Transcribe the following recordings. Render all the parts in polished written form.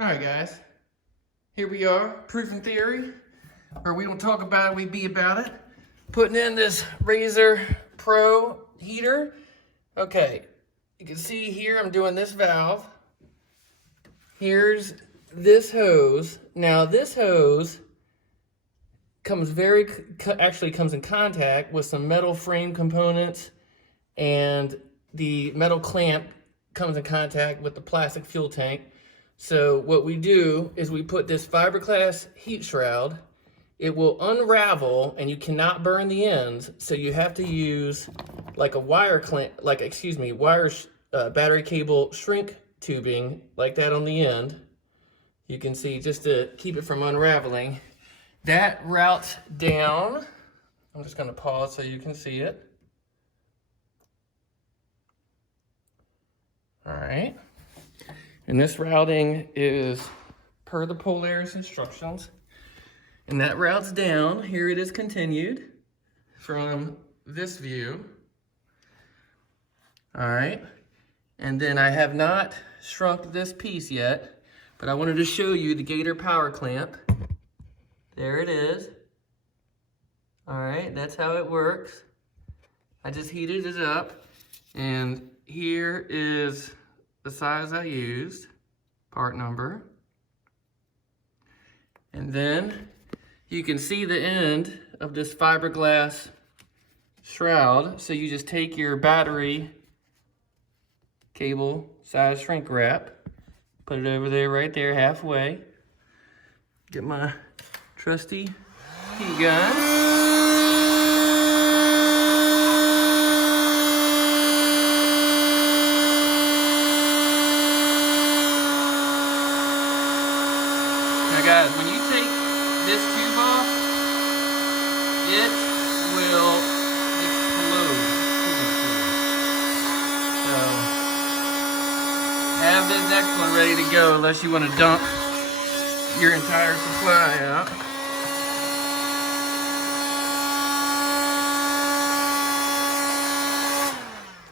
All right, guys. Here we are, proof in theory, or we don't talk about it, we be about it. Putting in this RZR Pro heater. Okay, you can see here I'm doing this valve. Here's this hose. Now this hose comes actually comes in contact with some metal frame components, and the metal clamp comes in contact with the plastic fuel tank. So what we do is we put this fiberglass heat shroud. It will unravel and you cannot burn the ends. So you have to use like a battery cable shrink tubing like that on the end. You can see, just to keep it from unraveling. That routes down. I'm just gonna pause so you can see it. All right. And this routing is per the Polaris instructions. And that routes down. Here it is continued from this view. All right. And then I have not shrunk this piece yet, but I wanted to show you the Gator power clamp. There it is. All right, that's how it works. I just heated it up, and here is the size I used, part number. And then you can see the end of this fiberglass shroud. So you just take your battery cable size shrink wrap, put it over there, right there, halfway. Get my trusty heat gun. Now guys, when you take this tube off, it will explode. So, have this next one ready to go unless you want to dump your entire supply out.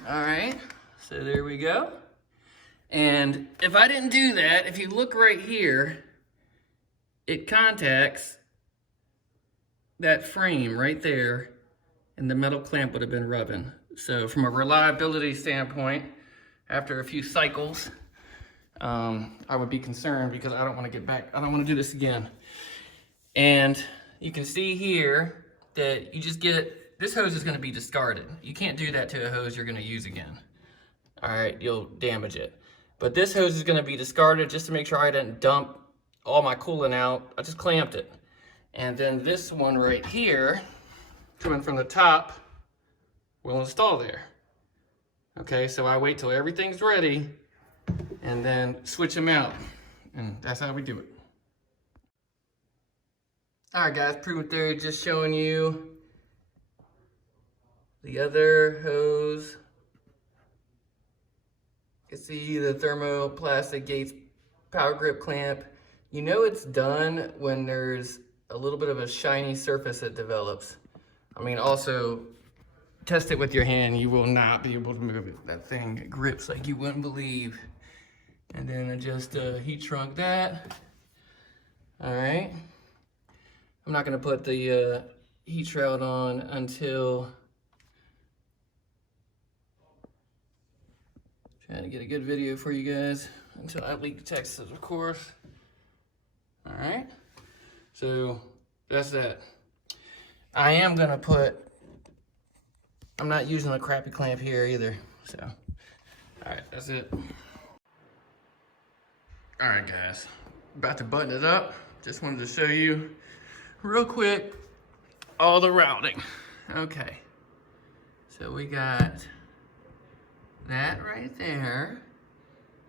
All right, so there we go. And if I didn't do that, if you look right here, it contacts that frame right there, and the metal clamp would have been rubbing. So from a reliability standpoint, after a few cycles, I would be concerned because I don't want to get back. I don't want to do this again. And you can see here that you just get, this hose is going to be discarded. You can't do that to a hose you're going to use again. All right, you'll damage it. But this hose is going to be discarded just to make sure I didn't dump all my coolant out. I just clamped it. And then this one right here, coming from the top, will install there. Okay, so I wait till everything's ready and then switch them out. And that's how we do it. All right guys, proven theory, just showing you the other hose. You can see the thermoplastic Gates power grip clamp. You know it's done when there's a little bit of a shiny surface that develops. I mean, also, test it with your hand. You will not be able to move it. That thing grips like you wouldn't believe. And then I just heat shrunk that. All right. I'm not gonna put the heat shroud on until, trying to get a good video for you guys, until I leak Texas, of course. All right, so that's that. I am gonna put, I'm not using a crappy clamp here either, so. All right, that's it. All right, guys, about to button it up. Just wanted to show you real quick all the routing. Okay, so we got that right there.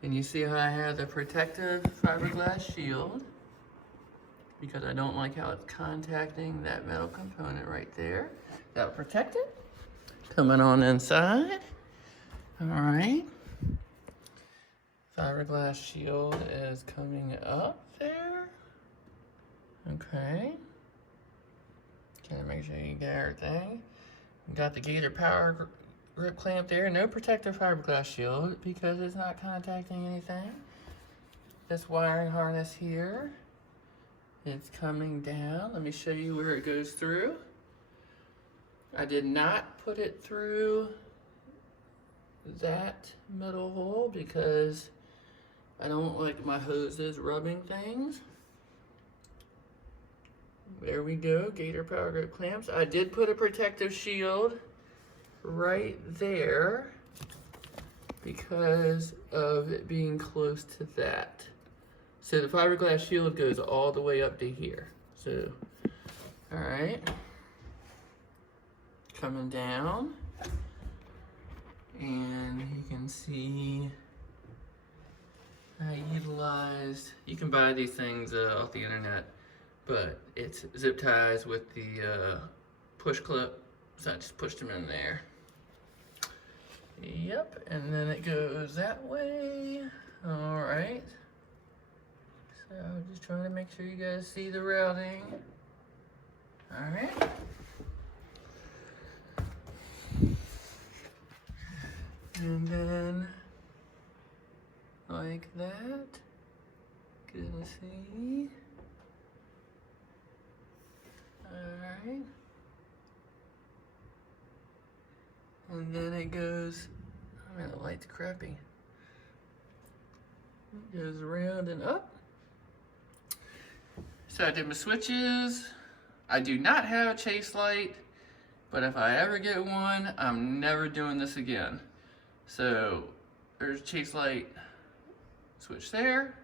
And you see how I have the protective fiberglass shield, because I don't like how it's contacting that metal component right there. That'll protect it. Coming on inside. All right. Fiberglass shield is coming up there. Okay. Trying to make sure you get everything. Got the Gator power grip clamp there. No protective fiberglass shield because it's not contacting anything. this wiring harness here. It's coming down. Let me show you where it goes through. I did not put it through that metal hole because I don't like my hoses rubbing things. There we go, Gator Power Grip clamps. I did put a protective shield right there because of it being close to that. So the fiberglass shield goes all the way up to here. So, all right. Coming down. And you can see I utilized, you can buy these things off the internet, but it's zip ties with the push clip, so I just pushed them in there. Yep, and then it goes that way. All right. So just trying to make sure you guys see the routing. All right. And then like that. Gonna see. Alright. And then it goes, oh man, the light's crappy. It goes around and up. So I did my switches. I do not have a chase light, but if I ever get one, I'm never doing this again. So there's a chase light switch there.